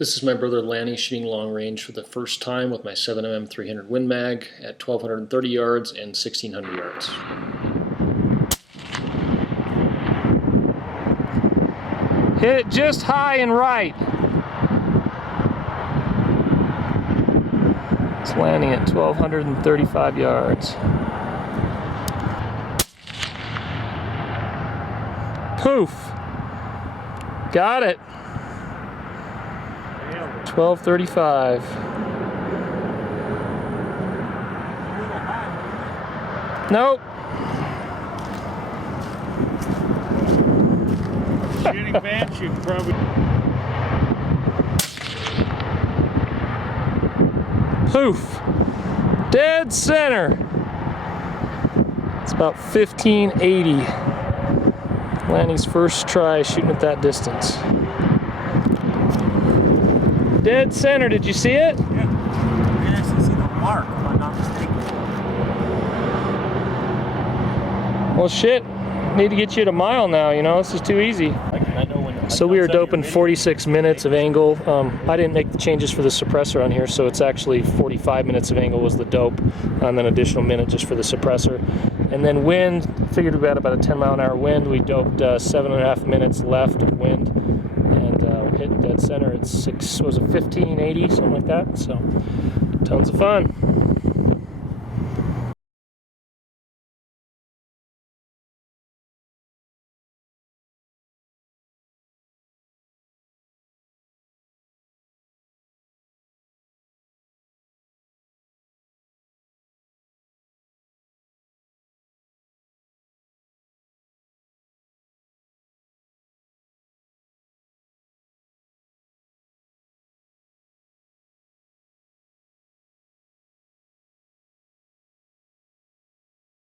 This is my brother Lanny shooting long range for the first time with my 7mm-300 Win Mag at 1,230 yards and 1,600 yards. Hit it just high and right. It's landing at 1,235 yards. Poof! Got it. 1235. Nope. Shooting bench, you probably. Poof. Dead center. It's about 1580. Lanny's first try shooting at that distance. Dead center, did you see it? Yeah. You can actually see the mark, if I'm not mistaken. Well, shit. Need to get you at a mile now, you know? This is too easy. I know when. So we were doping 46 minutes of angle. I didn't make the changes for the suppressor on here, so it's actually 45 minutes of angle was the dope, and then an additional minute just for the suppressor. And then wind, figured we had about a 10-mile-an-hour wind. We doped 7.5 minutes left of wind, and we're hitting dead center at 1580, something like that. So, tons of fun.